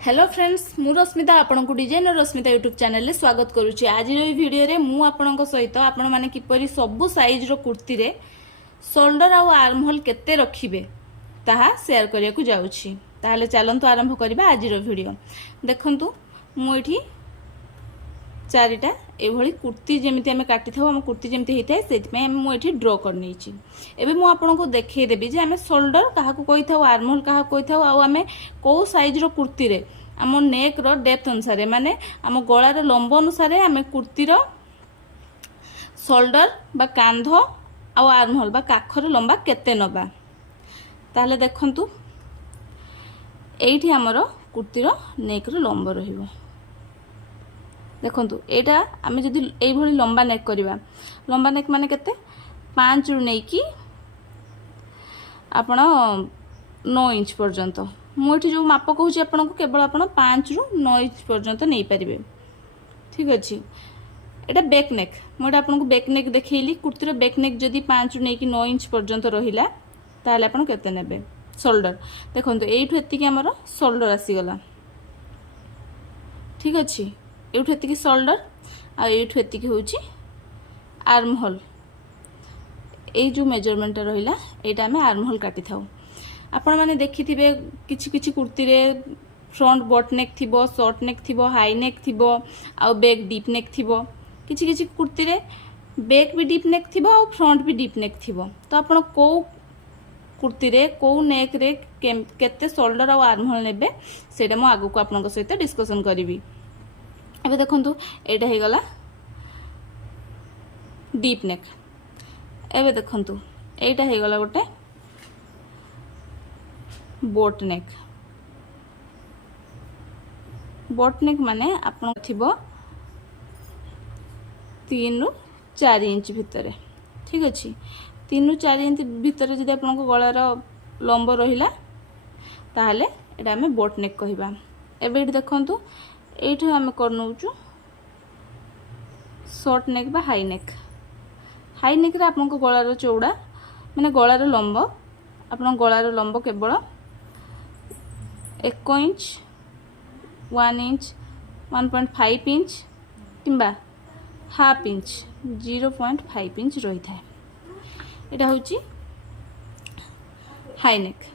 Hello friends मु रश्मिता आपण को डिजाइनर रश्मिता यूट्यूब चैनल रे स्वागत करुच्ची। आज वीडियो रे मु आपण सहित आपण माने किपरि सबु साइज रो कुर्ती रे शोल्डर आ आर्म होल केते रखिबे ताहा शेयर करिया को जाउछि। ताहले चलंतु आरंभ करबा आज वीडियो। देखंतु मु एठी चारिटा एभली कुर्ती जेमिति आमे काटी थाउ हम कुर्ती जेमिति हेताय सेति मु एठी ड्रॉ कर नैछि। एबे मु आपण को देखै देबी जे आमे शोल्डर काहा को कहि थाउ आर्म होल काहा कहि थाउ आ आमे को साइज रो कुर्ती रे आम नेक रो डेप्थ अनुसार माने आम गळार लंब अनुसार आमे कुर्ती रो शोल्डर बा कांध आ आर्म होल बा काखर लंबा केते नबा। ताहले देखंतु एठी हमरो कुर्ती रो नेक रो लंब रहिबो। देखंतु एटा आमे जदी एई भली लंबा नेक करबा लंबा नेक माने केते 5 रु नै की आपण 9 इंच पर्यंत मुठी जो माप कहूँ आपन को केवल आप 5 रु 9 इंच पर्यंत नहीं पारे। ठीक अच्छे एटा बैक नेक मुझे आपको बैक नेक देखली कुर्तीर बैक नेक जदि 5 रु नहीं 9 इंच पर्यंत रहा ताहले आपन केते नेबे। शोल्डर देखो एठू एतिकी हमर शोल्डर आसीगला। ठीक अच्छे एठू एतिकी शोल्डर आ एठू एतिकी होची आर्म होल। ए जो मेजरमेंट रहिला एटा हमें आर्म होल काटी थाउ। आपण माने देखि थिबे किछि किछि कुर्ती रे फ्रंट बॉट नेक थिबो शॉर्ट नेक थिबो हाई नेक थिबो आ बैक डीप नेक थिबो। किछि किछि कुर्ती रे बैक भी डीप नेक थिबो आ फ्रंट भी डीप नेक थिबो। तो आपण को कुर्ती रे को नेक रे केते शोल्डर आ आर्म होल नेबे सेटा मो आगु को आपन सहित डिस्कशन करिवि। एबे देखंतु एटा हे गला डीप नेक। एबे देखंतु एटा हे गला गोटे बोट नेक। बोट नेक माने आपन थिबो 3 रु 4 इंच भितरे। ठीक अछि 3 रु 4 इंच भितरे जदि आपन को गळार लंब रहिला ताहले एटा हमें बोट नेक कहिबा। एबे एठी देखंतु एठी हमें करनउचु शॉर्ट नेक बा हाई नेक। हाई नेक रे आपन को गळार चौड़ा माने गळार लंब आपन गळार लंब केवल 1 इंच 1 इंच 1.5 इंच किंबा हाफ इंच 0.5 इंच रही था। एटा होची हाई नेक।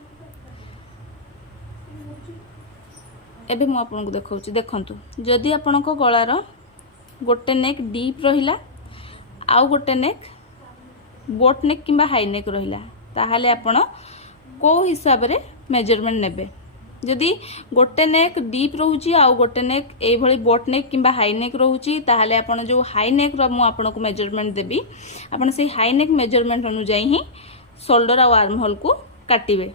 एबे मु आपन को देखाउची देखंतु जदि आपन को गळार गोटे नेक डीप रहिला आउ गोटे नेक बोट नेक किंबा हाई नेक रहिला ताहाले आपन को हिसाब रे मेजरमेंट नेबे। जदि गोटे नेक डीप रोची आ गोटे नेक ए भली बोट नेक किंबा हाई नेक रोची ताहले आपण जो हाई नेक रो मु आपण को मेजरमेंट देबी आपण से हाई नेक मेजरमेंट अनुसार ही शोल्डर आ आर्म होल को काटिबे।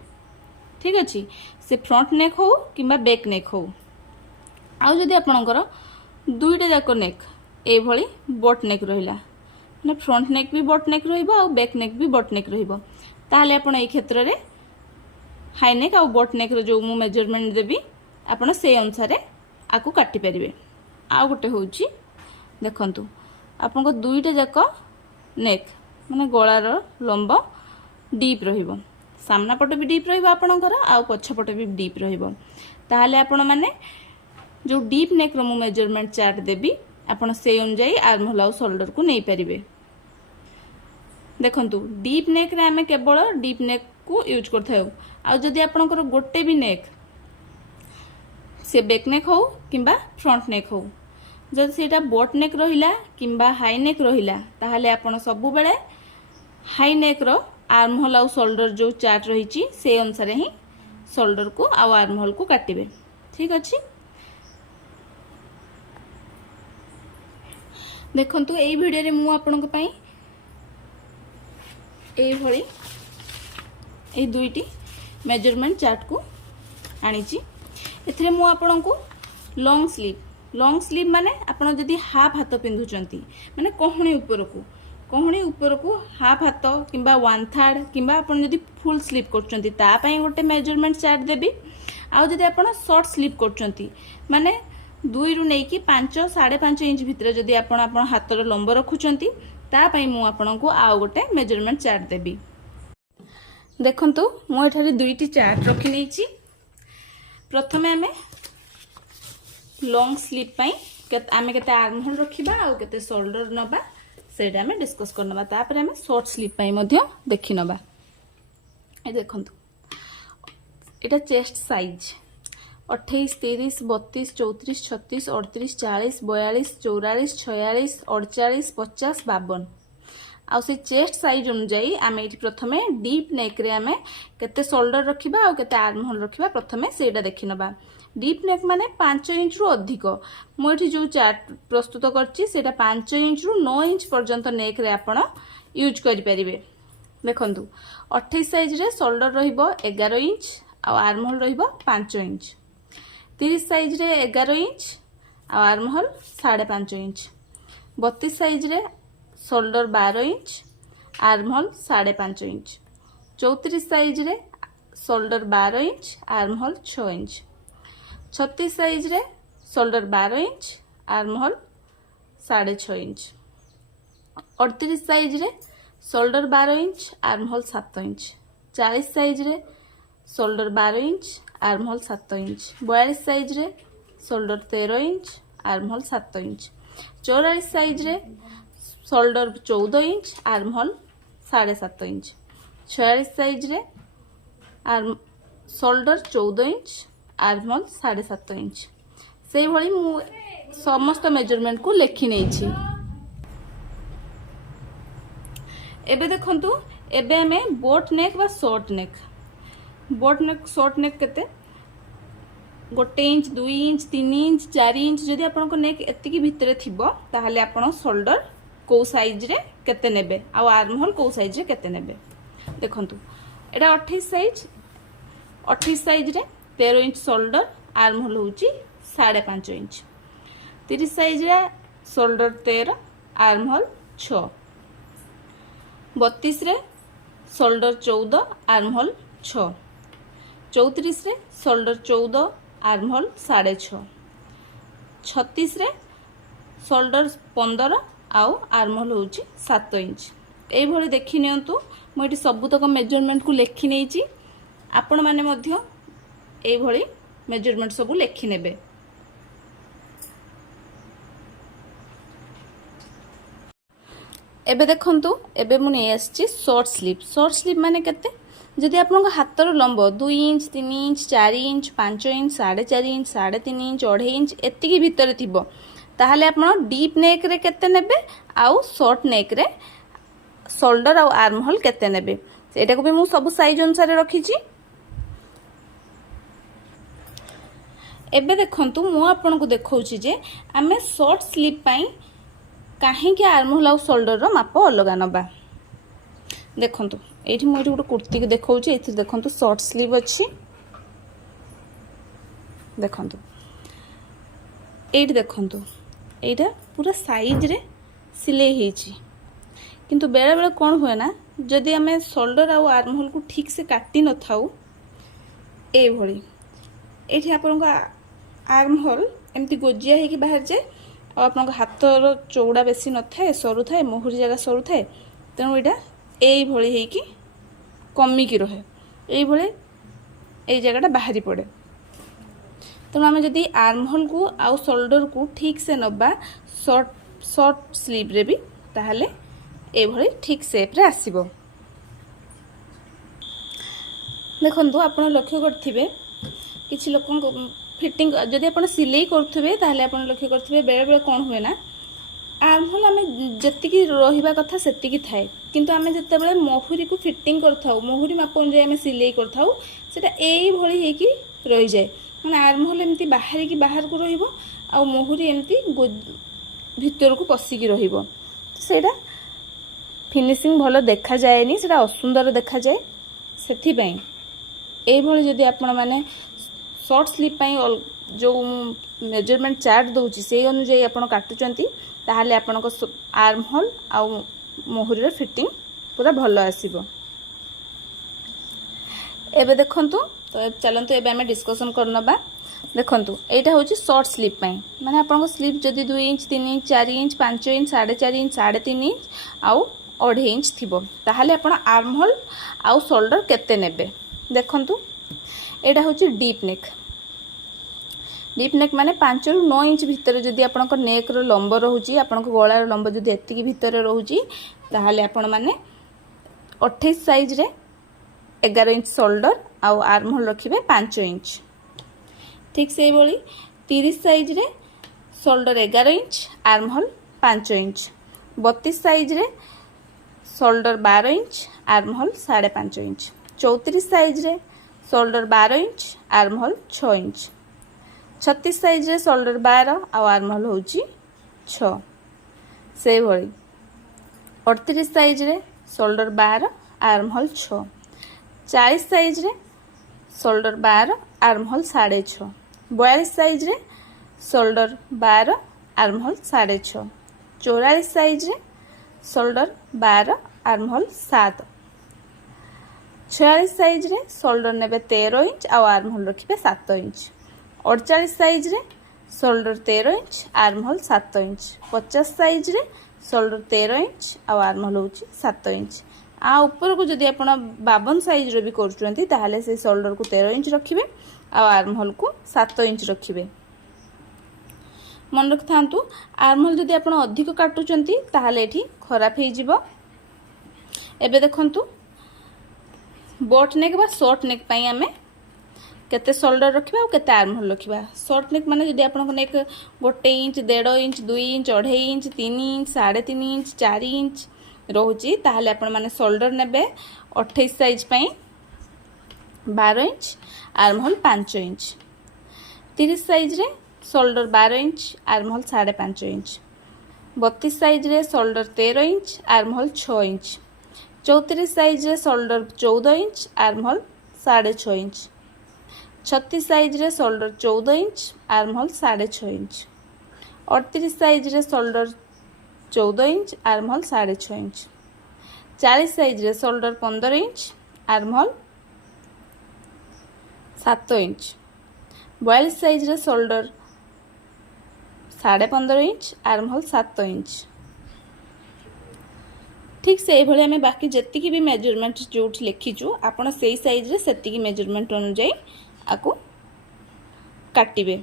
ठीक अछि से फ्रंट नेक हो किंबा बैक नेक हो आ जदि आपणकर दुईटा जाक नेक ए भली बोट नेक रहिला माने फ्रंट नेक भी बोट नेक रहिबो आ बैक नेक भी बोट नेक रहिबो ताहले आपण ए क्षेत्र रे हाई नेक आ बोट नेक रो जो मु मेजरमेंट देबी आपण से अनुसार आकु काटि परिबे। आ गोटे होउची देखंतु आपण को दुईटा जाक नेक माने गळार लंब डीप रहिबो सामना पट भी डीप रहिबो आपणकर आ पछ पट भी डीप रहिबो ताहले आपण माने जो डीप नेक रो मु मेजरमेंट चार्ट देबी आपण से अनुसार आर्म होल आ शोल्डर को नै परिबे। देखंतु डीप नेक रे हमें केवल डीप नेक को यूज करथाउ आ जदि आपणकर गोटे भी नेक से बैक नेक हो किंबा फ्रंट नेक हो जदि सेटा बोट नेक रहिला किंबा हाई नेक रहिला ताहले आपण सब बेले हाई नेक रो आर्म होल आ शोल्डर जो चार्ट रहिची से अनुसार ही शोल्डर को आ आर्म होल को काटिबे। ठीक अछि देखंतु एई वीडियो रे मु आपन को पई एई भली ए दुईटी मेजरमेंट चार्ट को आनीची। एथरे मु आपन को लॉन्ग स्लीव माने आपन जदी हाफ हाथ पिंधुचंती माने कोहणी ऊपर को हाफ हाथ किंबा 1/3 किंबा आपन जदी फुल स्लीव करचंती ता पई गोटे मेजरमेंट चार्ट देबी। आ जदी आपन शॉर्ट स्लीव करचंती माने 2 रु नै की 5 5.5 इंच भितर जदी आपन आपन हाथर लंब रखुचंती ता पई मु आपन को आ गोटे मेजरमेंट चार्ट देबी। देखंतु मु एठारे दुईटी चार्ट रखि नैची। प्रथमे आमे लॉन्ग स्लीप पाई आमे केते आर्म होल रखिबा आ केते शोल्डर नबा सेटा आमे डिस्कस करनबा तापर आमे शॉर्ट स्लीप पाई मध्य देखि नबा। ए देखंतु एटा चेस्ट साइज 28 30 32 34 36 38 40 42 44 46 48 50 52 आउ से चेस्ट साइज अनुसार आम ये प्रथम डीप नेक रे आमे केते शोल्डर रखिबा आ केते आर्म होल रखिबा प्रथमे सेटा देखि नबा। डीप नेक माने 5 इंच रु अधिक मुझे जो चार्ट प्रस्तुत करछि सेटा 5 इंच रु 9 इंच पर्यंत नेक रे आपण यूज करि परिबे। देखंतु 28 साइज रे शोल्डर रहिबो 11 इंच आ आर्म होल रहिबो 5 इंच। 30 साइज रे 11 इंच आ आर्म होल 5.5 इंच। 32 साइज रे shoulder 12 inch arm hole 5.5 inch. 34 size रे shoulder 12 inch arm hole 6 inch. 36 size रे shoulder 12 inch arm hole 6.5 inch. 38 size रे shoulder 12 inch arm hole 7 inch. 40 size रे shoulder 12 inch arm hole 7 inch. 42 size रे shoulder 13 inch arm hole 7 inch. 44 size रे shoulder 14 inch arm hole 7.5 inch. 46 size रे arm shoulder 14 inch arm hole 7.5 inch. से भली मु समस्त measurement को लेखि नेछि। एबे देखंतु एबे हमें बोट नेक बा शॉर्ट नेक शॉर्ट नेक केते 1 इंच 2 इंच 3 इंच 4 इंच जदि आपन नेक एतिकी भितरे थिबो ताहले आपन शोल्डर को साइज रे केते नेबे आ आर्म होल को साइज रे केते नेबे। देखंतु एटा 28 साइज रे 13 इंच शोल्डर आर्म होल होची 5.5 इंच। 30 साइज रे शोल्डर 13 आर्म होल 6। 32 रे शोल्डर 14 आर्म होल 6। 34 रे शोल्डर 14 आर्म होल 6.5। 36 रे शोल्डर 15 आउ आर्म होल होची 7 इंच। एई भली देखि नियंतु मु एटी सबुतक मेजरमेंट को लेखि नेछि आपण माने मध्य एई भली मेजरमेंट सब लेखि नेबे। एबे देखंतु एबे मु नै आछि शॉर्ट स्लीप माने केते जदि आपन हाथर लंब 2 inch 3 inch 4 inch 5 inch 4.5 inch 3.5 inch 2.5 inch एतिकी भितर थिबो ताहले आपन डीप नेक रे केते नेबे आउ शॉर्ट नेक रे शोल्डर आउ आर्म होल केते नेबे सेटा को भी मु सब साइज अनुसार रखी छी। एबे देखंतु मु आपन को देखौछि जे आमे शॉर्ट स्लीप पाई काहे कि आर्म होल आउ शोल्डर रो माप अलगा नबा। देखंतु एठी मु एठी गोटे कुर्ती के देखौछि एथि देखंतु शॉर्ट स्लीव अछि। देखंतु एठी देखंतु एटा पूरा साइज रे सिलाई हेछि किंतु बेले बेले कोन होय ना जदि आमे शोल्डर आउ आर्म होल को ठीक से काटी न थाउ ए भली एठी आपन आर्म होल एमती गोजिया है कि बाहर जाए और आपन हाथर चौड़ा बेसी न थाए सरू थाए मोहरी जगह सरू थाए तेणु एटा एई भली है कि कमी की रहे एई भली एई जगहटा बाहरी पड़े। तेणु आम जदि आर्म होल को आउ शोल्डर को ठीक से नबा शॉर्ट स्लीव रे भी ताहले ए भली ठीक शेप रे आसीबो। देखंतु आपण लक्ष्य करथिबे किछि लोकन फिटिंग जदि आपण सिलाई करथुबे ताहले आपण लक्ष्य करथुबे बेले बेले कोन हुए ना आर्म होल आमे जतिकी रहिबा कथा सेतिकी थाए किंतु आमे जते बेले मोहुरी को फिटिंग करथाउ मोहुरी माप अनुसार आमे सिलाई करथाउ सेटा एई भली हे कि रहि जाय माने आर्म होल एमती बाहर को रहिबो आ मोहुरी एमती भितर को पसी की रहिबो सेटा फिनिशिंग भलो देखा जाएनी सेटा असुंदर देखा जाए सेथि पई एई भली जदि आपण माने शॉर्ट स्लीप पाई जो मेजरमेंट चार्ट दउची से अनुसार आपण काटुचंती ताहले आपण को आर्म होल आ मोहुरी रे फिटिंग पूरा भलो आसीबो। एबे देखंतु तो चलंतु एबे हमें डिस्कशन करनबा। देखंतु एटा होची शॉर्ट स्लीप पाई माने आपण को स्लीप जदी 2 inch 3 inch 4 inch 5 inch 4.5 inch 3.5 inch आउ 2.5 इंच थिबो ताहले आपण आर्म होल आउ शोल्डर केते नेबे। देखंतु एटा होची डीप नेक डीप नेक माने 5 रु 9 इंच भितर जदि आपनक नेक रो लंब रहउची आपनक गळार लंब जदि एतिकी भितर रहउची ताहाले आपण माने 28 साइज रे 11 इंच शोल्डर आउ आर्म होल रखिबे 5 इंच। ठीक से बोली 30 साइज रे shoulder 11 inch arm hole 5 inch. 32 size रे shoulder 12 inch arm hole 5.5 inch. 34 size रे shoulder 12 inch arm hole 6 inch. 36 size रे शोल्डर 12 आ आर्म होल होची 6 से भली। 38 साइज रे शोल्डर 12 आर्म होल 6। 40 साइज रे शोल्डर 12 आर्म होल 6.5। 42 साइज रे शोल्डर 12 आर्म होल 6.5। 44 साइज रे शोल्डर 12 आर्म होल 7। 46 साइज रे शोल्डर नेबे 13 इंच आ आर्म होल रखिबे 7 इंच। 48 साइज रे shoulder 13 inch arm hole 7 inch. 50 size रे शोल्डर 13 इंच आ आर्म होल होची 7 इंच। आ ऊपर को जदि आपण 52 साइज रो भी करचुंती ताहाले से शोल्डर को 13 इंच रखिबे आ आर्म होल को 7 इंच रखिबे। मन रखथांतु आर्म होल जदि आपण अधिक काटुचंती ताहाले एठी खराब हे जिवो। एबे देखंतु बोट नेक बा शॉर्ट नेक पई हमें केते शोल्डर रखिबा और केते आर्म होल रखिबा। शॉर्ट नेक माने जदि आपण neck 1 inch 1.5 inch 2 inch 2.5 inch 3 inch 3.5 inch 4 inch रहउची ताहाले आपण माने शोल्डर नेबे 28 साइज पई 12 inch arm hole 5 inch. 30 size रे shoulder 12 inch arm hole 5.5 inch. 32 size रे shoulder 13 inch arm hole 6 inch. 34 size रे shoulder 14 inch arm hole 6.5 inch. 36 size रे shoulder 14 inch arm hole 6.5 inch. 38 size रे shoulder 14 inch arm hole 6.5 inch. 40 size रे shoulder 15 inch arm hole 7 inch. 42 size रे shoulder 15.5 inch arm hole 7 inch. ठीक से ये आम बाकी जी भी मेजरमेंट जो लिखीचु आपड़ से साइज रे सेतिकी मेजरमेंट अनुजाई आपको काटिबे।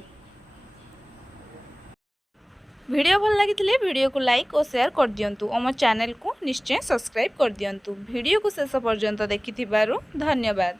वीडियो भल लगी वीडियो को लाइक और शेयर कर दियंतु और मो चैनल को निश्चय सब्सक्राइब कर दियंतु। वीडियो को शेष पर्यंत देखि धन्यवाद।